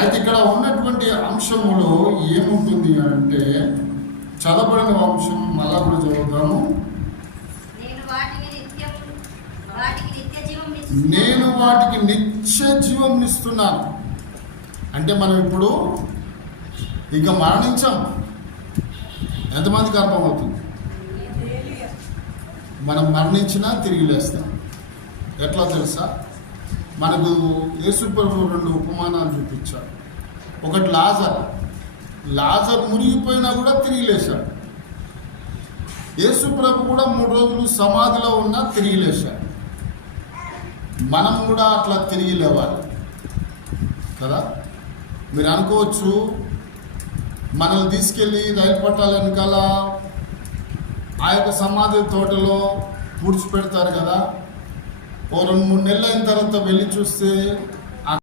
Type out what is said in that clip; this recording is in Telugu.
అయితే ఇక్కడ ఉన్నటువంటి అంశములో ఏముంటుంది అంటే చదవబడిన అంశం మళ్ళా కూడా చదువుతాము. నేను వాటికి నిత్య జీవం ఇస్తున్నాను. అంటే మనం ఇప్పుడు ఇక మరణించాం. ఎంతమందికి అర్థమవుతుంది? మనం మరణించినా తిరిగి లేస్తాం. ఎట్లా తెలుసా? మనకు యేసు ప్రభువు 2 ఉపమానాలు చూపించాడు. ఒకటి లాజర్ మునిగిపోయినా కూడా తిరిగి లేచాడు. యేసు ప్రభు కూడా 3 రోజులు సమాధిలో ఉన్నా తిరిగి లేచాడు. మనం కూడా అట్లా తిరిగి లేవాలి కదా. మీరు అనుకోవచ్చు, మనల్ని తీసుకెళ్ళి రైలు పట్టాల వెనకాల ఆ యొక్క సమాధి తోటలో పూడ్చిపెడతారు కదా. ఓ 2-3 నెలలు అయిన తర్వాత వెళ్ళి చూస్తే